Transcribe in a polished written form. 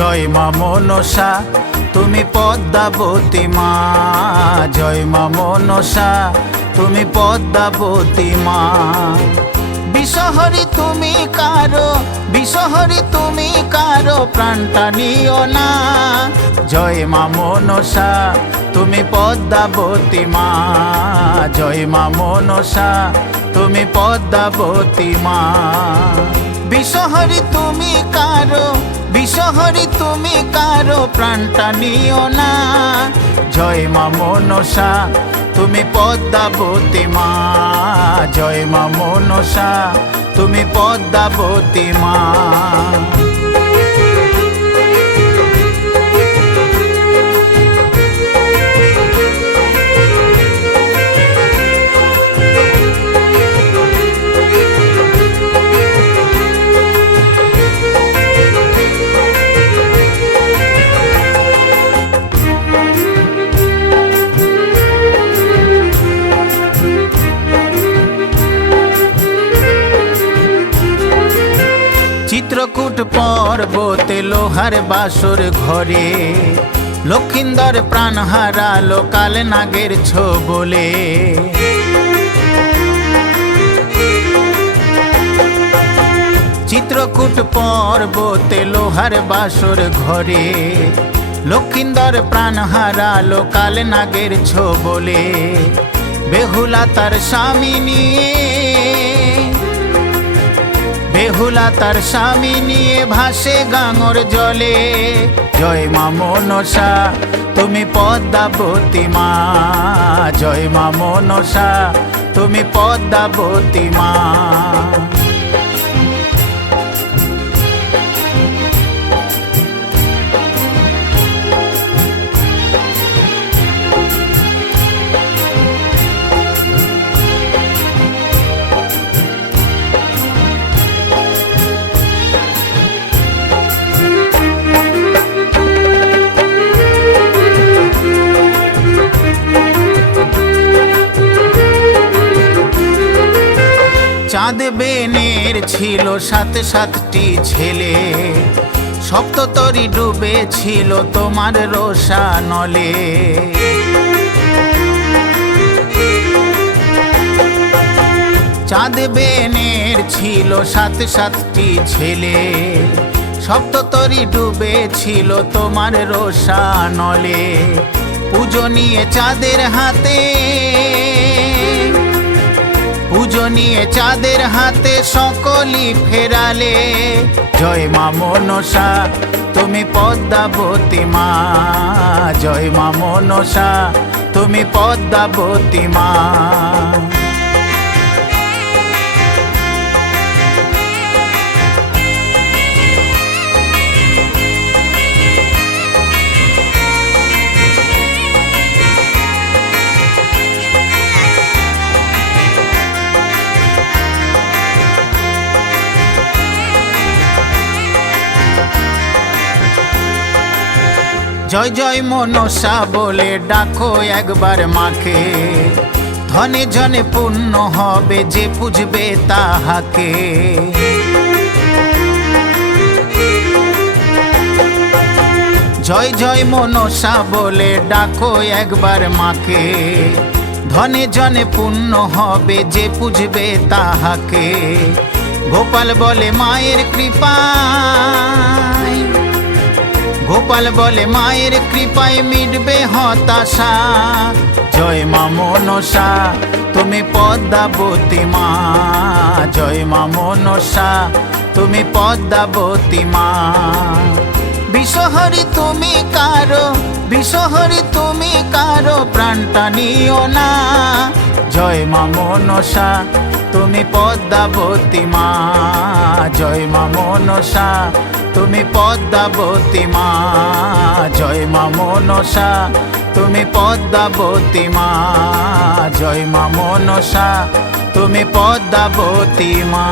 জয় মা মনসা তুমি পদ্মাবতী মা, জয় মা মনসা তুমি পদ্মাবতী মা। বিষহরি তুমি কারো, বিষহরি তুমি কারো প্রাণটা নিও না। জয় মা মনসা তুমি পদ্মাবতী মা, জয় মা মনসা তুমি পদ্মাবতী মা। বিষহরি তুমি কারো, বিষহরি তুমি কারো প্রাণটা নিও না। জয় মা মনসা তুমি পদ্মাবতী মা, জয় মা মনসা তুমি পদ্মাবতী মা। চিত্রকূট পর্বতে লোহার বাসর ঘরে, লক্ষিন্দর প্রাণ হারালো কাল নাগের ছোবলে। চিত্রকূট পর্বতে লোহার বাসর ঘরে, লক্ষিন্দর প্রাণ হারালো কাল নাগের ছোবলে। বেহুলা তার স্বামী নিয়ে, বেহুলা তার স্বামী নিয়ে ভাসে গাঙর জলে। জয় মা মনসা তুমি পদ্মাবতী মা, জয় মা মনসা তুমি পদ্মাবতী মা। চাঁদ বেনের ছিল সাত সাতটি ছেলে, সপ্ততরী ডুবে ছিল তোমার রোষানলে। চাঁদ বেনের ছিল সাত সাতটি ছেলে, সপ্ততরী ডুবে ছিল তোমার রোষানলে। পুজো নিয়ে চাঁদের হাতে, পুজো নিয়ে চাঁদের হাতে সকলি ফেরালে। জয় মা মনসা তুমি পদ্মাবতী মা, জয় মা মনসা তুমি পদ্মাবতী মা। জয় জয় মনসা বলে ডাকো একবার মাকে, ধনে জনে পূর্ণ হবে যে পুজবে তাহাকে। জয় জয় মনসা বলে ডাকো একবার মাকে, ধনে জনে পূর্ণ হবে যে পুজবে তাহাকে। গোপাল বলে মায়ের কৃপায়, গোপাল বলে মায়ের কৃপায় মিটবে হতাশা। জয় মা মনসা তুমি পদ্মাবতী মা, জয় মা মনসা তুমি পদ্মাবতী মা। বিষহরি তুমি কারো, বিষহরি তুমি কারো প্রাণটা নিও না। জয় মা মনসা তুমি পদ্মাবতী মা, জয় মা মনসা তুমি পদ্মাবতী মা, জয় মা মনসা তুমি পদ্মাবতী মা, জয় মা মনসা তুমি পদ্মাবতী মা।